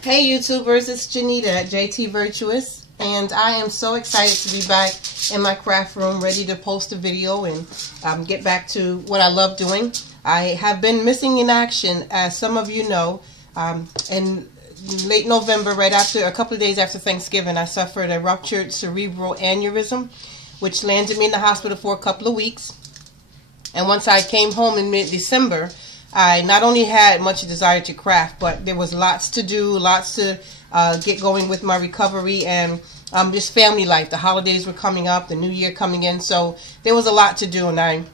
Hey YouTubers, it's Janita at JT Virtuous, and I am so excited to be back in my craft room ready to post a video and get back to what I love doing. I have been missing in action, as some of you know. In late November, right after a couple of days after Thanksgiving, I suffered a ruptured cerebral aneurysm, which landed me in the hospital for a couple of weeks. And once I came home in mid-December, I not only had much desire to craft, but there was lots to do, lots to get going with my recovery, and just family life. The holidays were coming up, the new year coming in, so there was a lot to do, and I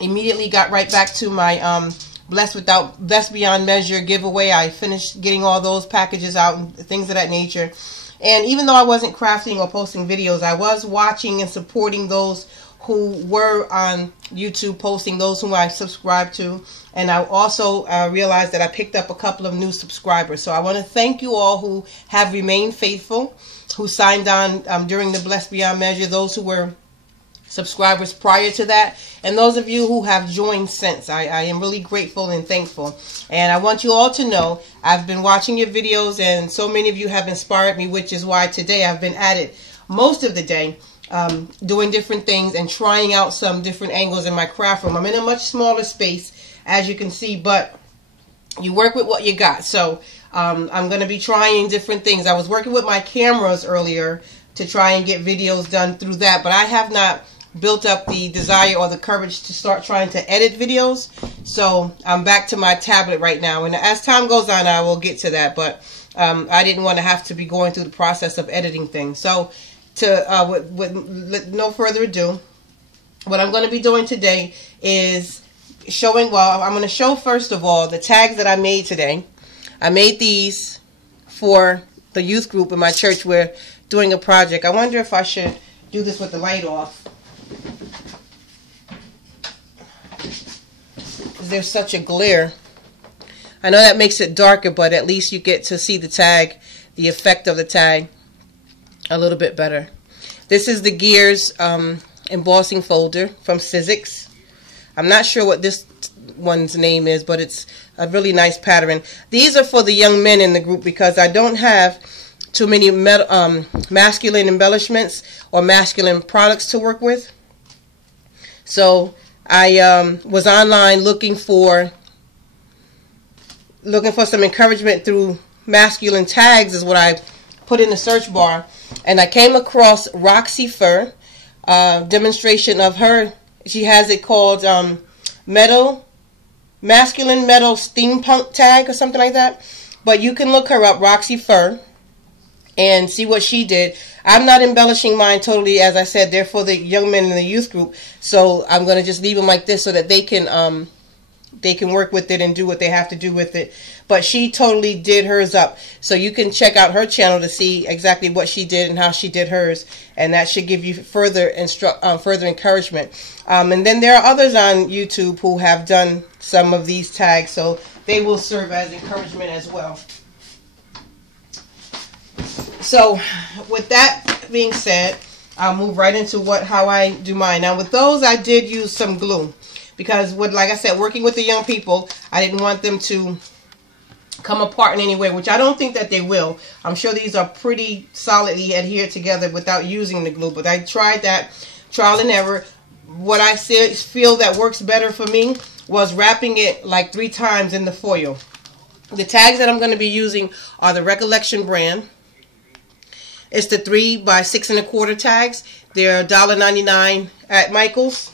immediately got right back to my Blessed Beyond Measure giveaway. I finished getting all those packages out and things of that nature. And even though I wasn't crafting or posting videos, I was watching and supporting those who were on YouTube posting, those whom I subscribed to. And I also realized that I picked up a couple of new subscribers. So I want to thank you all who have remained faithful, who signed on during the Blessed Beyond Measure, those who were subscribers prior to that, and those of you who have joined since. I am really grateful and thankful. And I want you all to know I've been watching your videos, and so many of you have inspired me, which is why today I've been at it most of the day, doing different things and trying out some different angles in my craft room. I'm in a much smaller space, as you can see, but you work with what you got. So I'm going to be trying different things. I was working with my cameras earlier to try and get videos done through that, but I have not built up the desire or the courage to start trying to edit videos. So I'm back to my tablet right now, and as time goes on I will get to that, but I didn't want to have to be going through the process of editing things. So with no further ado, what I'm going to be doing today is showing, well, I'm going to show first of all the tags that I made today. I made these for the youth group in my church. We're doing a project. I wonder if I should do this with the light off. There's such a glare. I know that makes it darker, but at least you get to see the tag, the effect of the tag a little bit better. This is the Gears embossing folder from Sizzix. I'm not sure what this one's name is, but it's a really nice pattern. These are for the young men in the group because I don't have too many masculine embellishments or masculine products to work with. So I was online looking for some encouragement through masculine tags, is what I put in the search bar, and I came across Roxy Fur, demonstration of her. She has it called masculine metal steampunk tag or something like that. But you can look her up, Roxy Fur, and see what she did. I'm not embellishing mine totally. As I said, they're for the young men in the youth group, so I'm going to just leave them like this so that they can work with it and do what they have to do with it. But she totally did hers up, so you can check out her channel to see exactly what she did and how she did hers, and that should give you further encouragement. And then there are others on YouTube who have done some of these tags, so they will serve as encouragement as well. So with that being said, I'll move right into how I do mine. Now with those, I did use some glue because, like I said, working with the young people, I didn't want them to come apart in any way, which I don't think that they will. I'm sure these are pretty solidly adhered together without using the glue, but I tried that trial and error. What I feel that works better for me was wrapping it like 3 times in the foil. The tags that I'm going to be using are the Recollection brand. It's the 3 by 6 1/4 tags. They're $1.99 at Michael's.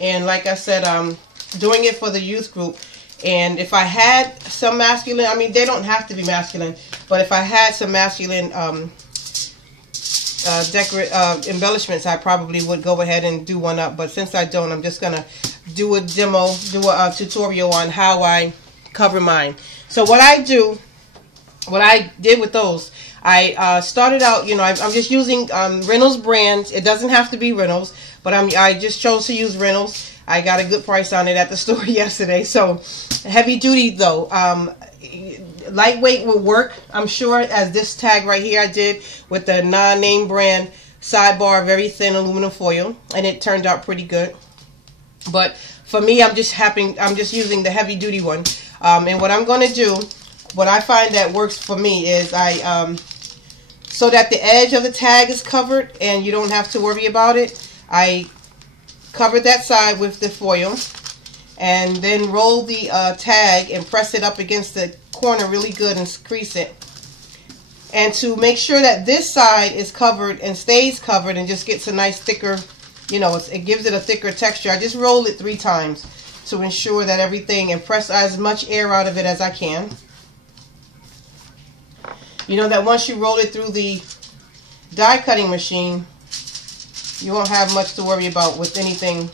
And like I said, I'm doing it for the youth group. And if I had some masculine, I mean, they don't have to be masculine, but if I had some masculine embellishments, I probably would go ahead and do one up. But since I don't, I'm just going to do a demo, tutorial on how I cover mine. So what I did with those, I started out, you know, I'm just using Reynolds brands. It doesn't have to be Reynolds, but I just chose to use Reynolds. I got a good price on it at the store yesterday. So heavy duty though, lightweight will work, I'm sure, as this tag right here I did with the non-name brand sidebar, very thin aluminum foil, and it turned out pretty good. But for me, I'm just using the heavy duty one. And what I'm going to do, what I find that works for me is so that the edge of the tag is covered and you don't have to worry about it, I cover that side with the foil and then roll the tag and press it up against the corner really good and crease it. And to make sure that this side is covered and stays covered and just gets a nice thicker, you know, it gives it a thicker texture, I just roll it 3 times to ensure that everything, and press as much air out of it as I can. You know that once you roll it through the die cutting machine, you won't have much to worry about with anything.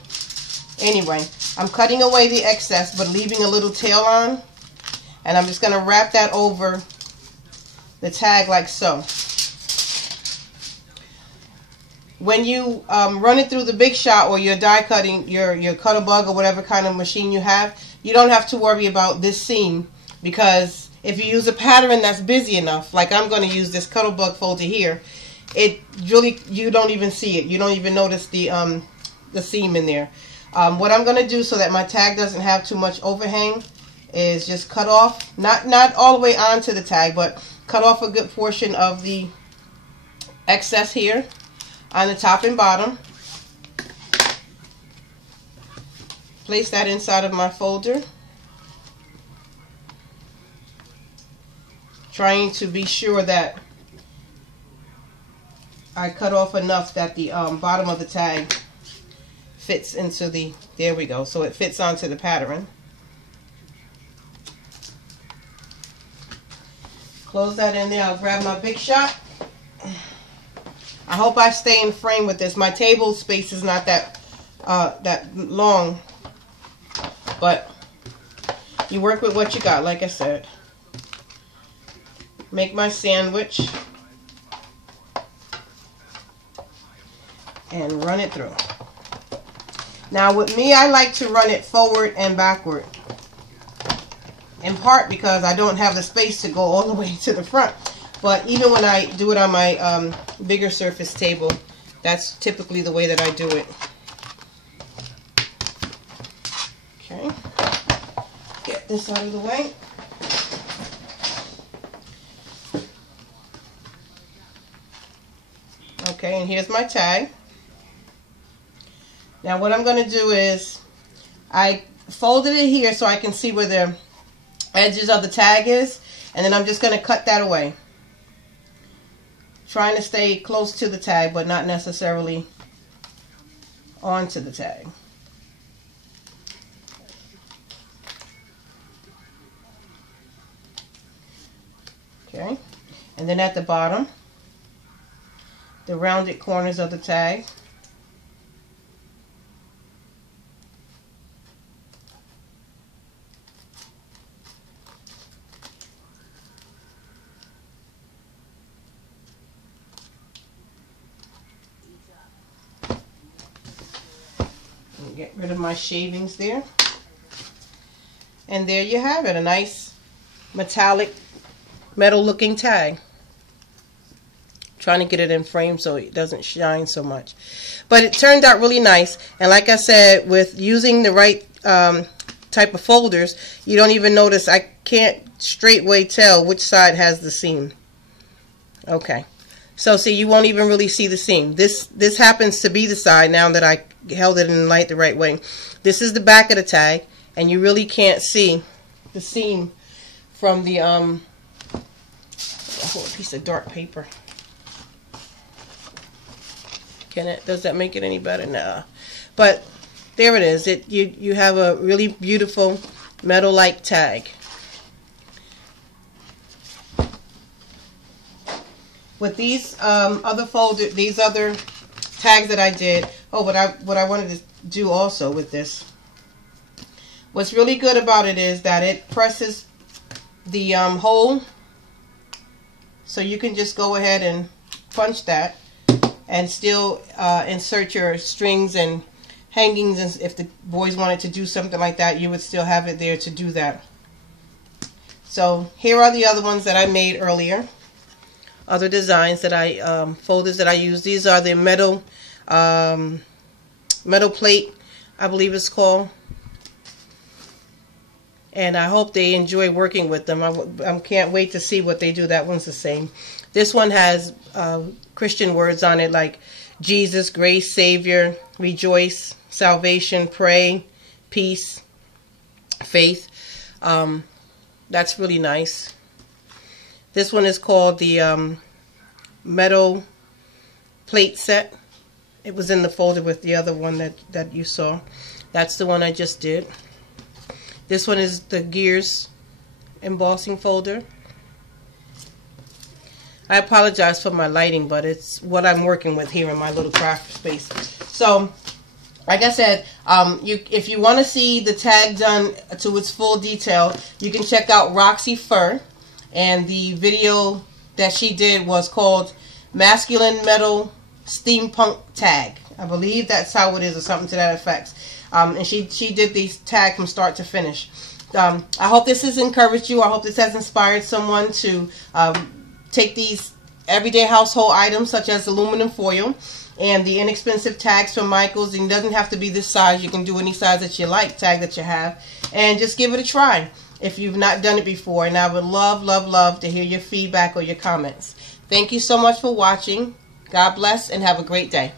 Anyway, I'm cutting away the excess but leaving a little tail on, and I'm just going to wrap that over the tag like so. When you run it through the Big Shot or your die cutting, your Cutterbug or whatever kind of machine you have, you don't have to worry about this seam, because if you use a pattern that's busy enough, like I'm going to use this Cutterbug folder here, it really, you don't even see it. You don't even notice the seam in there. What I'm going to do so that my tag doesn't have too much overhang is just cut off, not all the way onto the tag, but cut off a good portion of the excess here on the top and bottom. Place that inside of my folder, trying to be sure that I cut off enough that the bottom of the tag fits into the, there we go, so it fits onto the pattern. Close that in there. I'll grab my Big Shot. I hope I stay in frame with this. My table space is not that long, but you work with what you got, like I said. Make my sandwich and run it through. Now with me, I like to run it forward and backward, in part because I don't have the space to go all the way to the front. But even when I do it on my bigger surface table, that's typically the way that I do it. Okay, get this out of the way. Okay, and here's my tag. Now what I'm going to do is, I folded it here so I can see where the edges of the tag is, and then I'm just going to cut that away. Trying to stay close to the tag, but not necessarily onto the tag. Okay, and then at the bottom, the rounded corners of the tag. Get rid of my shavings there. And there you have it, a nice metallic metal looking tag. Trying to get it in frame so it doesn't shine so much. But it turned out really nice, and like I said, with using the right type of folders, you don't even notice. I can't straightway tell which side has the seam. Okay, so see, you won't even really see the seam. This happens to be the side now that I held it in the light the right way. This is the back of the tag, and you really can't see the seam from the a whole piece of dark paper. Does that make it any better? No. But there it is. You have a really beautiful metal-like tag. With these other tags that I did. Oh, what I wanted to do also with this. What's really good about it is that it presses the hole, so you can just go ahead and punch that and still insert your strings and hangings, and if the boys wanted to do something like that, you would still have it there to do that. So here are the other ones that I made earlier. Other designs that I, folders that I use. These are the metal plate I believe it's called. And I hope they enjoy working with them. I can't wait to see what they do. That one's the same. This one has Christian words on it like Jesus, grace, Savior, rejoice, salvation, pray, peace, faith. That's really nice. This one is called the metal plate set. It was in the folder with the other one that you saw. That's the one I just did. This one is the gears embossing folder. I apologize for my lighting, but it's what I'm working with here in my little craft space. So, like I said, if you want to see the tag done to its full detail, you can check out Roxy Fur. And the video that she did was called Masculine Metal Steampunk Tag. I believe that's how it is, or something to that effect. And she did these tag from start to finish. I hope this has encouraged you. I hope this has inspired someone to take these everyday household items such as aluminum foil and the inexpensive tags from Michaels. And it doesn't have to be this size. You can do any size that you like, tag that you have, and just give it a try if you've not done it before. And I would love, love, love to hear your feedback or your comments. Thank you so much for watching. God bless and have a great day.